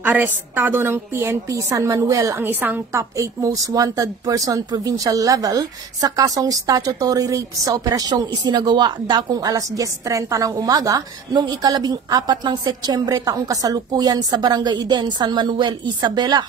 Arestado ng PNP San Manuel ang isang top 8 most wanted person provincial level sa kasong statutory rape sa operasyong isinagawa dakong alas 10:30 ng umaga noong ika-14 ng Setyembre taong kasalukuyan sa Barangay Eden, San Manuel, Isabela.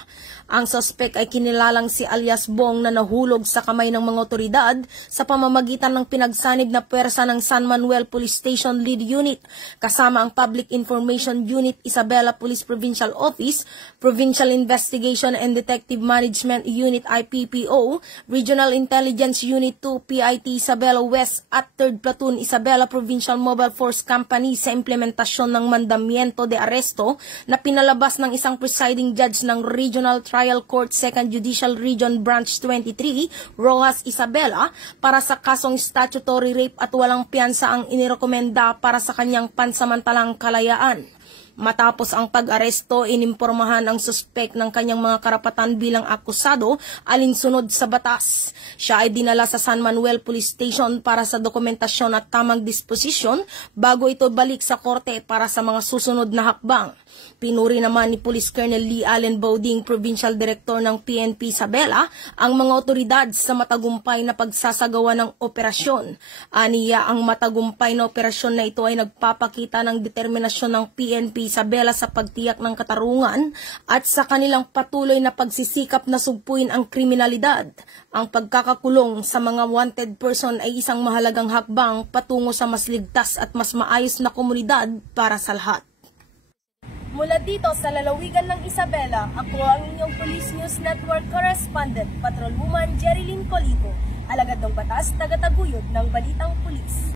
Ang suspect ay kinilalang si alias Bong na nahulog sa kamay ng mga otoridad sa pamamagitan ng pinagsanib na pwersa ng San Manuel Police Station Lead Unit kasama ang Public Information Unit Isabela Police Provincial Office, Provincial Investigation and Detective Management Unit IPPO, Regional Intelligence Unit 2 PIT Isabela West at 3rd Platoon Isabela Provincial Mobile Force Company sa implementasyon ng mandamiento de aresto na pinalabas ng isang presiding judge ng Regional Trial Court 2nd Judicial Region Branch 23, Rojas, Isabela, para sa kasong statutory rape at walang piyansa ang inirekomenda para sa kanyang pansamantalang kalayaan. Matapos ang pag-aresto, inimpormahan ang suspect ng kanyang mga karapatan bilang akusado alinsunod sa batas. Siya ay dinala sa San Manuel Police Station para sa dokumentasyon at tamang disposisyon bago ito balik sa korte para sa mga susunod na hakbang. Pinuri naman ni Police Colonel Lee Allen Bauding, Provincial Director ng PNP Isabela, ang mga otoridad sa matagumpay na pagsasagawa ng operasyon. Aniya, ang matagumpay na operasyon na ito ay nagpapakita ng determinasyon ng PNP Isabela sa pagtiyak ng katarungan at sa kanilang patuloy na pagsisikap na sugpuin ang kriminalidad. Ang pagkakakulong sa mga wanted person ay isang mahalagang hakbang patungo sa mas ligtas at mas maayos na komunidad para sa lahat. Mula dito sa lalawigan ng Isabela, ako ang inyong Police News Network Correspondent, Patrolwoman Jerilyn Colico, alagad ng batas, tagataguyod ng Balitang Pulis.